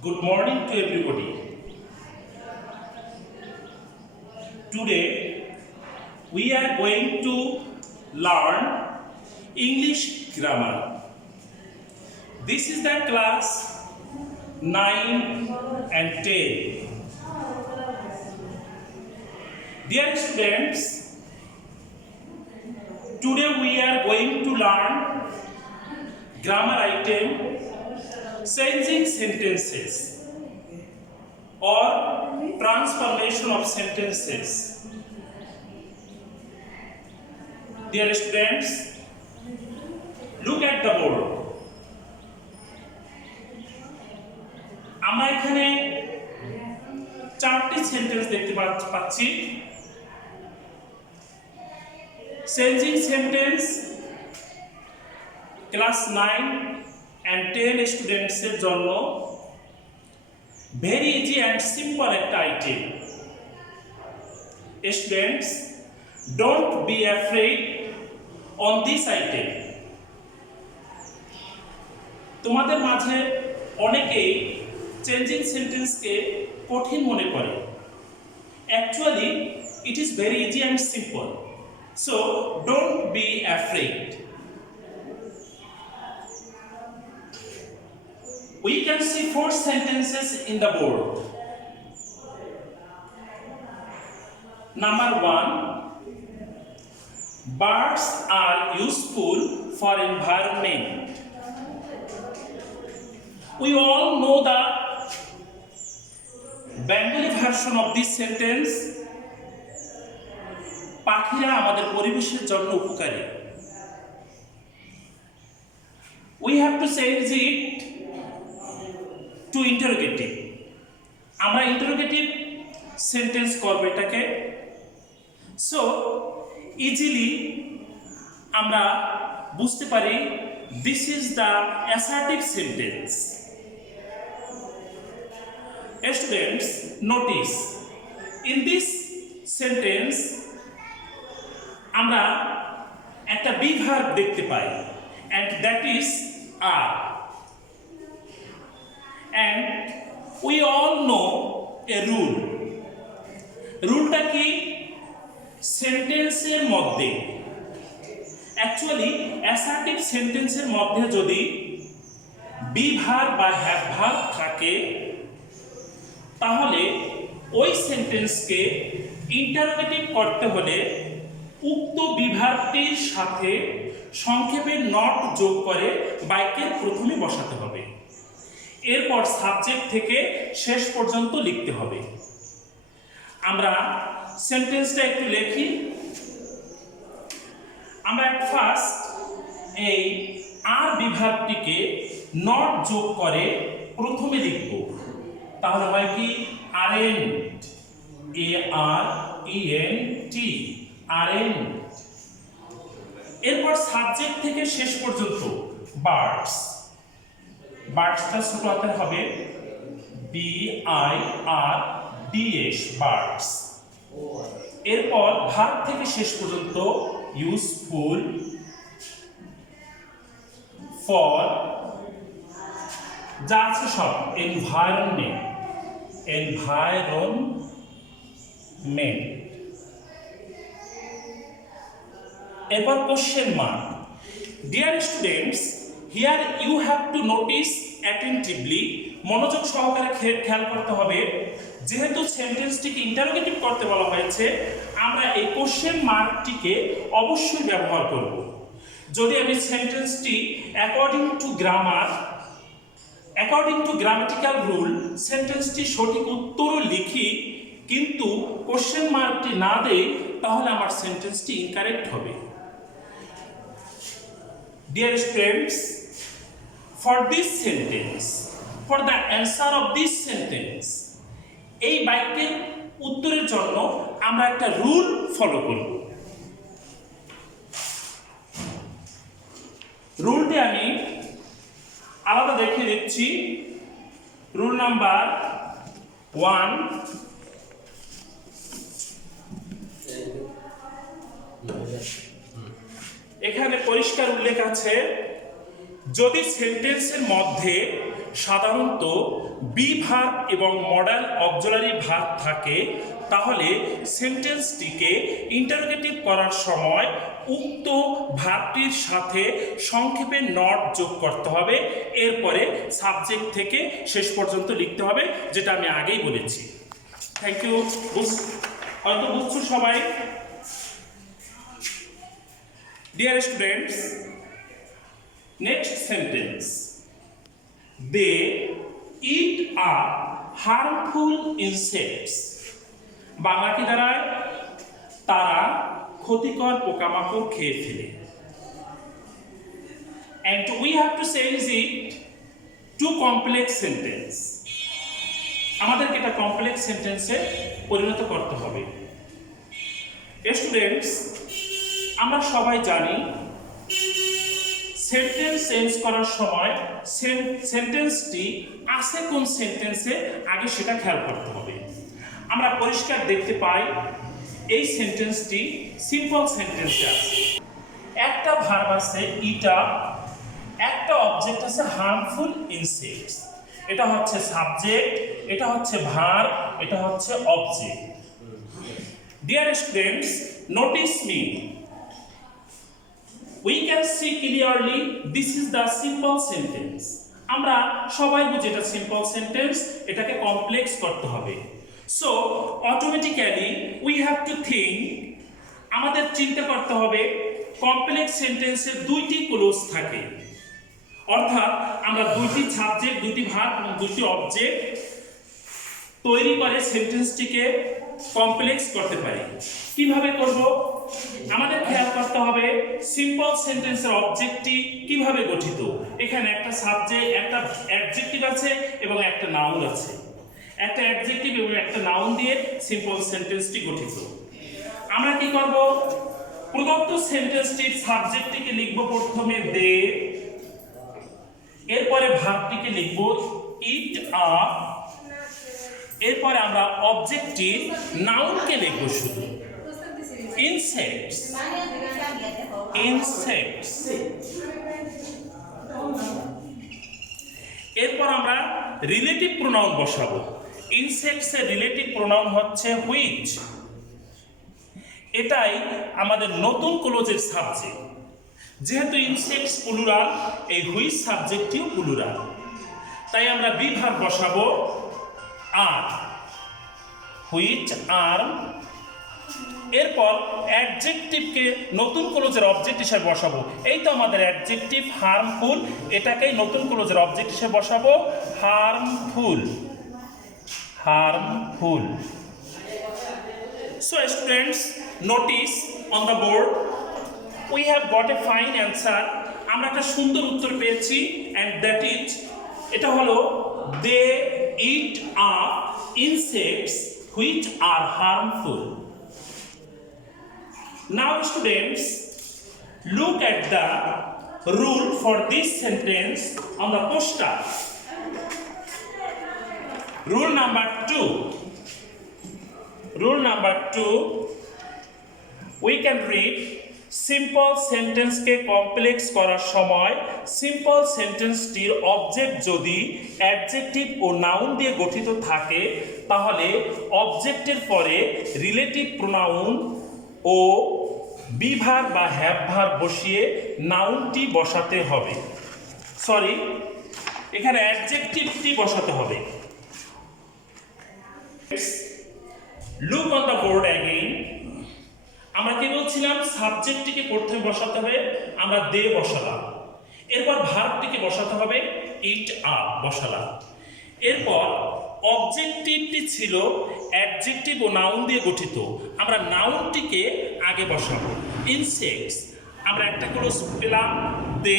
Good morning to everybody. Today we are going to learn English grammar. This is the class 9 and 10. Dear students, today we are going to learn grammar item changing sentences or transformation of sentences. Dear students, look at the board. আমরা এখানে চারটি sentence দেখতে পাচ্ছি। Changing sentence class 9 and 10 স্টুডেন্টসের জন্য very easy and simple একটা item. Students, don't be afraid on this item. তোমাদের মাঝে অনেকেই চেঞ্জিং সেন্টেন্সকে কঠিন মনে করে। Actually it is very easy and simple, so don't be afraid. We can see 4 sentences in the board. Number 1, birds are useful for environment. We all know the Bengali version of this sentence. পাখিরা আমাদের পরিবেশের জন্য উপকারী। We have to change it to interrogative. আমরা interrogative sentence করব এটাকে। So easily আমরা বুঝতে পারি this is the assertive sentence. Students, notice in this sentence আমরা একটা বি ভার্ব দেখতে পাই, and that is are. And we all know a rule. রুলটা কি? সেন্টেন্সের মধ্যে, অ্যাকচুয়ালি অ্যাসার্টিভ সেন্টেন্সের মধ্যে যদি বি ভার্ব বা হ্যাভ ভার্ব থাকে তাহলে ওই সেন্টেন্সকে ইন্টারোগেটিভ করতে হলে উক্ত বি ভার্বটির সাথে সংক্ষেপে নট যোগ করে বাক্যের প্রথমে বসাতে হবে। এরপর সাবজেক্ট থেকে শেষ পর্যন্ত লিখতে হবে। আমরা সেন্টেন্সটা একটু লিখি। আমরা ফার্স্ট এই আর বিভাগটিকে নট যোগ করে প্রথমে লিখব। তাহলে হয় কি? Aren't, A R E N T, aren't. এরপর সাবজেক্ট থেকে শেষ পর্যন্ত বার্ডস, বার্ডসটা ছোট হাতের হবে B I R D S, birds. এরপর ভার্ব থেকে শেষ পর্যন্ত ইউজফুল, ফর, যা আছে সব, এনভায়রনমেন্ট, এনভায়রনমেন্ট। এরপর question mark. Dear students, here you have to notice attentively, মনোযোগ সহকারে খেয়াল করতে হবে। যেহেতু সেন্টেন্সটিকে ইন্টারোগেটিভ করতে বলা হয়েছে, আমরা এই কোশ্চেন মার্কটিকে অবশ্যই ব্যবহার করব। যদি আমি সেন্টেন্সটি according to grammar, according to grammatical rule সেন্টেন্সটি সঠিক উত্তরও লিখি কিন্তু কোশ্চেন মার্কটি না দেই, তাহলে আমার সেন্টেন্সটি ইনকারেক্ট হবে। Dear students, for this sentence, for the answer of this sentence, এই বাক্যের উত্তরের জন্য আমরা একটা রুল ফলো করব। রুলটি আমি আলাদা দেখিয়ে দিচ্ছি। রুল নাম্বার 1, এখানে পরিষ্কার উল্লেখ আছে যদি সেন্টেন্সের মধ্যে সাধারণত বি ভার্ব এবং মডাল অক্সিলারি ভার্ব থাকে তাহলে সেন্টেন্সটিকে ইন্টারোগেটিভ করার সময় উক্ত ভার্বটির সাথে সংক্ষেপে নট যোগ করতে হবে, এরপরে সাবজেক্ট থেকে শেষ পর্যন্ত লিখতে হবে, যেটা আমি আগেই বলেছি। Thank you. হয়তো বুঝছো সবাই। Dear students, next sentence, they eat are harmful insects. Bangla কি দাঁড়ায়? তারা ক্ষতিকর পোকামাকড় খেয়ে ফেলে। And we have to change it to complex sentence. আমাদেরকে এটা কমপ্লেক্স সেন্টেন্সে পরিণত করতে হবে। স্টুডেন্টস, আমরা সবাই জানি সেন্টেন্স চেঞ্জ করার সময় সেন্টেন্সটি আছে কোন সেন্টেন্সে আগে সেটা খেয়াল করতে হবে। আমরা পরিষ্কার দেখতে পাই এই সেন্টেন্সটি সিম্পল সেন্টেন্সে আছে। একটা ভার্ব আছে ইটা, একটা অবজেক্ট আছে হার্মফুল ইনসেক্টস। এটা হচ্ছে সাবজেক্ট, এটা হচ্ছে ভার্ব, এটা হচ্ছে object. Dear students, notice me, we can see clearly this is the simple sentence. আমরা সবাই বুঝি এটা সিম্পল সেন্টেন্স, এটাকে কমপ্লেক্স করতে হবে। So automatically we have to think, আমাদের চিন্তা করতে হবে কমপ্লেক্স সেন্টেন্সের দুইটি ক্লোজ থাকে, অর্থাৎ আমরা দুইটি সাবজেক্ট, দুইটি ভার্ব এবং দুইটি অবজেক্ট তৈরি করে সেন্টেন্সটিকে কমপ্লেক্স করতে পারি। কিভাবে করব? আমাদের খেয়াল করতে হবে সিম্পল সেন্টেন্সের অবজেক্টটি কিভাবে গঠিত। এখানে একটা সাবজেক্ট, একটা অ্যাডজেক্টিভ আছে এবং একটা নাউন আছে। একটা অ্যাডজেক্টিভ এবং একটা নাউন দিয়ে সিম্পল সেন্টেন্সটি গঠিত। আমরা কি করব? প্রদত্ত সেন্টেন্সটির সাবজেক্টটিকে লিখব প্রথমে দে, এরপরে ভার্বটিকে লিখব ইট আর, এরপরে আমরা অবজেক্টিভ নাউনকে লিখব শুধু ইনসেক্টস। ইনসেক্টস। এরপর আমরা রিলেটিভ প্রোনাউন বসাবো। ইনসেক্টস এর রিলেটিভ প্রোনাউন হচ্ছে হুইচ। এটাই আমাদের নতুন ক্লোজের সাবজেক্ট। যেহেতু ইনসেক্টস প্লুরাল, এই হুইচ সাবজেক্টটিও প্লুরাল, তাই আমরা বি ভার্ব বসাবো আর, হুইচ আর। এরপর অ্যাডজেক্টিভকে নতুন ক্লোজের অবজেক্ট হিসেবে বসাবো। এই তো আমাদের অ্যাডজেক্টিভ হার্মফুল, এটাকেই নতুন ক্লোজের অবজেক্ট হিসেবে বসাবো harmful. Harmful. So students, notice on the board we have got a fine answer. আমরা একটা সুন্দর উত্তর পেয়েছি, and that is, এটা হলো they eat up insects which are harmful. Now students, look at the rule for this sentence on the poster. Rule number 2. Rule number 2, we can read simple সেন্টেন্সকে complex করার সময় simple সেন্টেন্সটির object যদি adjective ও noun দিয়ে গঠিত থাকে তাহলে অবজেক্টের পরে রিলেটিভ প্রোনাউন ও বি ভার্ব বা হ্যাভ ভার্ব বসিয়ে নাউনটি বসাতে হবে। সরি, এখানে অ্যাডজেক্টিভটি বসাতে হবে। Look on the board again. আমরা কি বলছিলাম? সাবজেক্টটিকে প্রথমে বসাতে হবে, আমরা দে বসালাম। এরপর ভার্বটিকে বসাতে হবে ইট আপ বসালাম। এরপর অবজেক্টিভটি ছিল অ্যাডজেক্টিভ ও নাউন দিয়ে গঠিত, আমরা নাউনটিকে আগে বসাবো ইনসেক্টস। আমরা একটা ক্লোজ পেলাম দে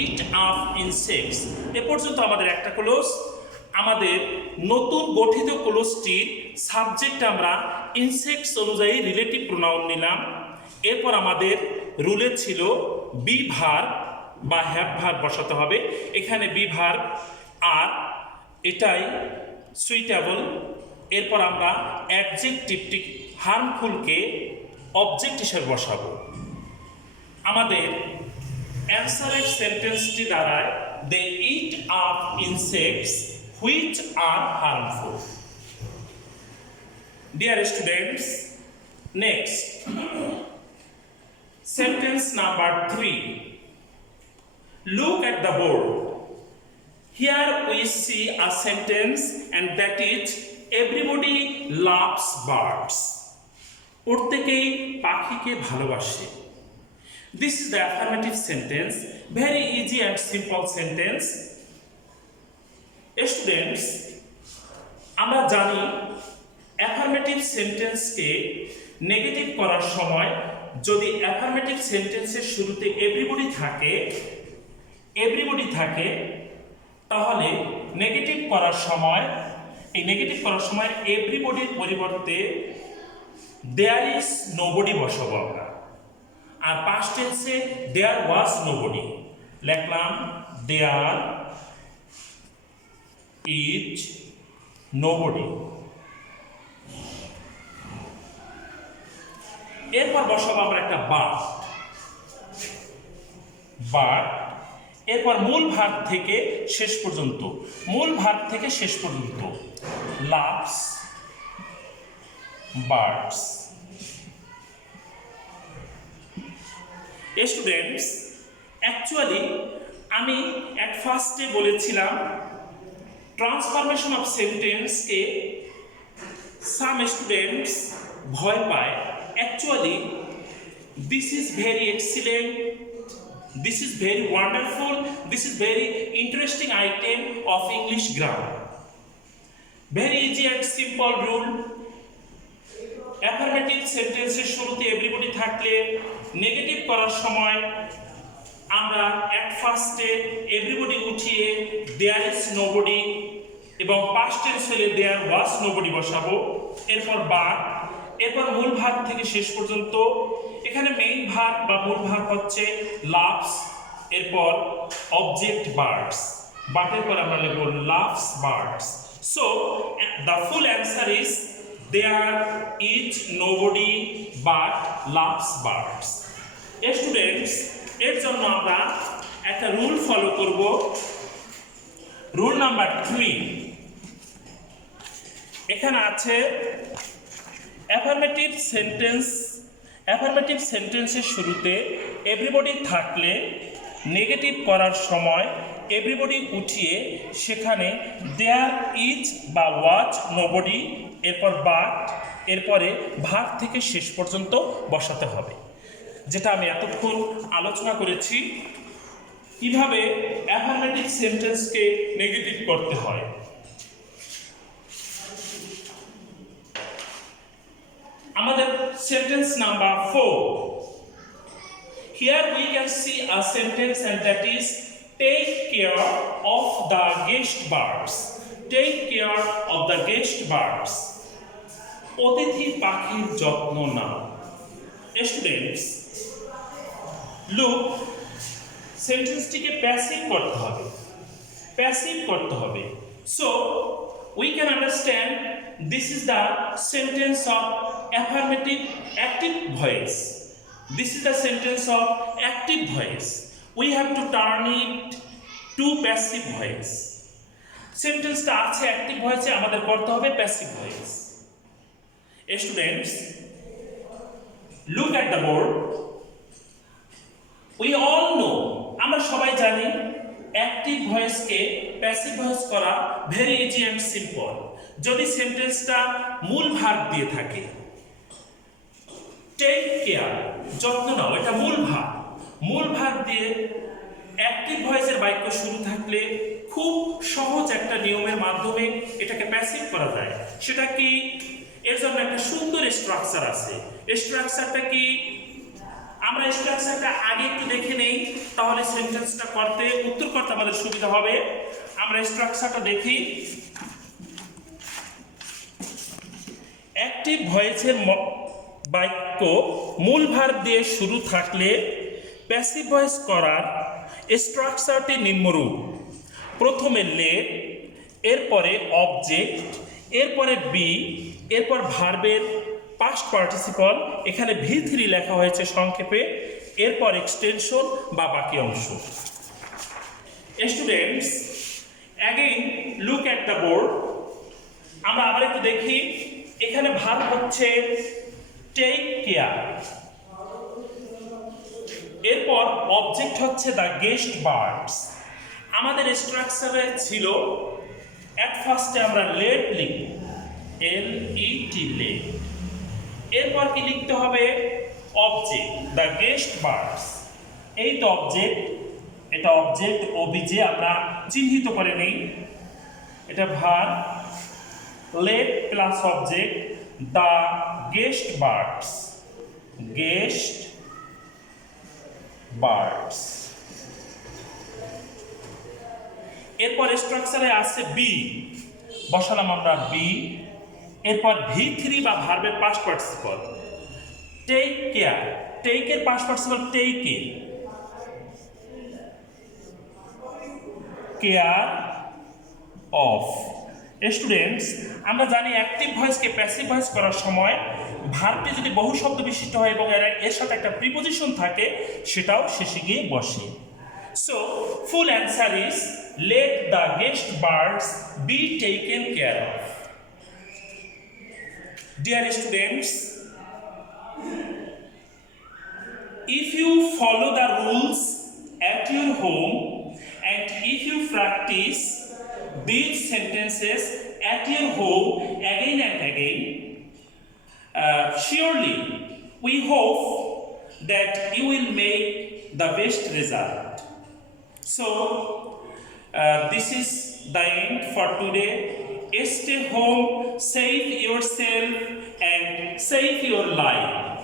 ইট আপ ইনসেক্টস। এ পর্যন্ত আমাদের একটা ক্লোজ। আমাদের নতুন গঠিত ক্লোজটির সাবজেক্ট আমরা ইনসেক্টস অনুযায়ী রিলেটিভ প্রোনাউন নিলাম। এরপর আমাদের রুলে ছিল বি ভার্ব বা হ্যাভ ভার্ব বসাতে হবে। এখানে বি ভার্ব আর, এটাই সুইটেবল। এরপর আমরা অ্যাডজেক্টিভটি হার্মফুলকে অবজেক্ট হিসেবে বসাবো। আমাদের অ্যান্সারের সেন্টেন্সটি দাঁড়ায় they eat up insects which are harmful. Dear students, next sentence number 3. Look at the board. Here we see a sentence and that is everybody loves birds. প্রত্যেকেই পাখিকে ভালোবাসে। This is the affirmative sentence, very easy and simple sentence. Students, আমরা জানি affirmative সেন্টেন্সকে negative করার সময় যদি affirmative সেন্টেন্সের শুরুতে এভরিবডি থাকে তাহলে নেগেটিভ করার সময় এভরিবডির পরিবর্তে দেয়ার ইজ নোবডি বসাবো আমরা। আর পাস্ট টেন্সে দেয়ার ওয়াজ নোবডি, লিখলাম দেয়ার ইজ নোবডি। এরপর বসাবো আমরা একটা বাট, এরপর মূল ভার্ব থেকে শেষ পর্যন্ত লাভস বার্ডস। স্টুডেন্টস, অ্যাকচুয়ালি আমি এট ফার্স্টে বলেছিলাম ট্রান্সফরমেশন অফ সেন্টেন্সকে সাম স্টুডেন্টস ভয় পায়। Actually, this is very excellent, this is very wonderful, this is very interesting item of English grammar. Very easy and simple rule. Affirmative sentence এর শুরুতে everybody থাকলে negative করার সময় আমরা at ফার্স্টে everybody উঠিয়ে there is nobody এবং past tense হলে there was nobody বসাবো। এরপর মূল ভার্ব থেকে শেষ পর্যন্ত। এখানে মেইন ভার্ব বা মূল ভার্ব হচ্ছে লাভস, এরপর অবজেক্ট বার্ডস, বাটের পর আমরা লিখব loves birds. So the full answer is there is nobody but loves birds. Students, এর জন্য আমরা একটা রুল ফলো করব। রুল নাম্বার 3 এখানে আছে অ্যাফার্মেটিভ সেন্টেন্সের শুরুতে এভরিবডি থাকলে নেগেটিভ করার সময় এভরিবডি উঠিয়ে সেখানে দেয়ার ইজ বা ওয়াজ নোবডি, এরপর বাট, এরপরে ভাগ থেকে শেষ পর্যন্ত বসাতে হবে, যেটা আমি এতক্ষণ আলোচনা করেছি কিভাবে অ্যাফার্মেটিভ সেন্টেন্সকে নেগেটিভ করতে হয়। আমাদের sentence number 4. Here we can see a sentence and that is take care of the guest birds. Take care of the guest birds. অতিথি পাখির যত্ন নাও। স্টুডেন্টস, লুক, সেন্টেন্সটিকে প্যাসিভ করতে হবে। So we can understand this is the sentence of affirmative active voice. This is the sentence of active voice. We have to turn it to passive voice. Sentence টা আছে active ভয়েসে, আমাদের করতে হবে passive voice. Students, look at the board. We all know, আমরা সবাই জানি active ভয়েসকে passive voice করা very easy and simple. যদি সেন্টেন্সটা মূল ভার্ব দিয়ে থাকে, টেক কেয়ার যত্ন নাও, এটা মূল ভার্ব দিয়ে অ্যাক্টিভ ভয়েসের বাক্য শুরু থাকলে খুব সহজ একটা নিয়মের মাধ্যমে এটাকে প্যাসিভ করা যায়। সেটা কি? এর জন্য একটা সুন্দর স্ট্রাকচার আছে। স্ট্রাকচারটা কি? আমরা স্ট্রাকচারটা আগে একটু দেখে নেই, তাহলে সেন্টেন্সটা উত্তর করতে আমাদের সুবিধা হবে। আমরা স্ট্রাকচারটা দেখি। অ্যাক্টিভ ভয়েসের বাক্য মূল ভার্ব দিয়ে শুরু থাকলে প্যাসিভ ভয়েস করার স্ট্রাকচারটি নিম্নরূপ: প্রথমে লেট, এরপরে অবজেক্ট, এরপরে বি, এরপর ভার্বের পাস্ট পার্টিসিপল, এখানে V3 লেখা হয়েছে সংক্ষেপে, এরপর এক্সটেনশন বা বাকি অংশ। Students, again look at the board. আমরা আবার একটু দেখি, এখানে ভার্ব হচ্ছে টেক কেয়ার, এরপর অবজেক্ট হচ্ছে দ্য গেস্ট বার্ডস। আমাদের স্ট্রাকচারে ছিল অ্যাট ফার্স্টে আমরা লেট লিখব, LET লেট, এরপর কি লিখতে হবে অবজেক্ট দ্য গেস্ট বার্ডস। এই তো অবজেক্ট, এটা অবজেক্ট ওবিজে আমরা চিহ্নিত করে নেই, এটা verb let plus object the guest birds, guest birds. এরপর স্ট্রাকচারে আছে বি, বসালাম আমরা বি, এরপর V3 বা ভার্বের পাস্ট পার্টিসিপল টেক কেয়ার, টেকের past participle taken, care of. Students, আমরা জানি অ্যাক্টিভ ভয়েসকে প্যাসিভ ভয়েস করার সময় ভার্বটি যদি বহু শব্দ বিশিষ্ট হয় এবং এর সাথে একটা প্রিপোজিশন থাকে, সেটাও শেষে গিয়ে বসে। So full answer is let the guest birds be taken care of. Dear students, if you follow the rules at your home and if you practice these sentences at your home again and again, surely we hope that you will make the best result. So this is the end for today. Stay home, save yourself and save your life.